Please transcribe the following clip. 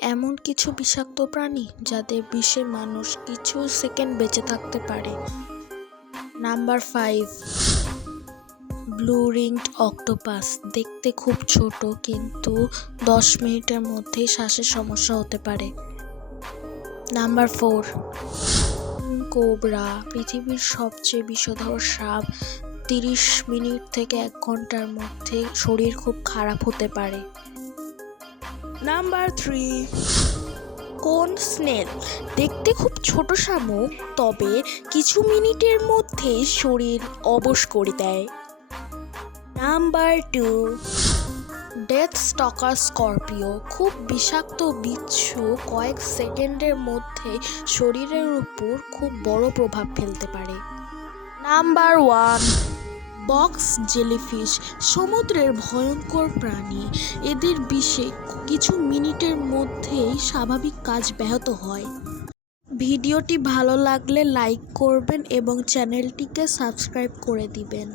এমন কিছু বিষাক্ত প্রাণী যাদের বিষে মানুষ কিছু সেকেন্ড বেঁচে থাকতে পারে। Number 5, blue ringed octopus. দেখতে খুব ছোট, কিন্তু 10 মিনিটের মধ্যেই শ্বাসের সমস্যা হতে পারে। Number 4, cobra. পৃথিবীর সবচেয়ে বিষধর সাপ। 30 মিনিট থেকে 1 ঘন্টার মধ্যে শরীর খুব খারাপ হতে পারে। নাম্বার 3, কোন স্নেল। দেখতে খুব ছোট শামুক, তবে কিছু মিনিটের মধ্যেই শরীর অবশ করে দেয়। Number 2, death stalker Scorpio. খুব বিষাক্ত বিচ্ছু, কয়েক সেকেন্ডের মধ্যে শরীরের উপর খুব বড় প্রভাব ফেলতে পারে। Number 1, box jellyfish. সমুদ্রের ভয়ঙ্কর প্রাণী। এদের বিষে কিছু মিনিটের মধ্যেই স্বাভাবিক কাজ ব্যাহত হয়। ভিডিওটি ভালো লাগলে লাইক করবেন এবং চ্যানেলটিকে সাবস্ক্রাইব করে দিবেন।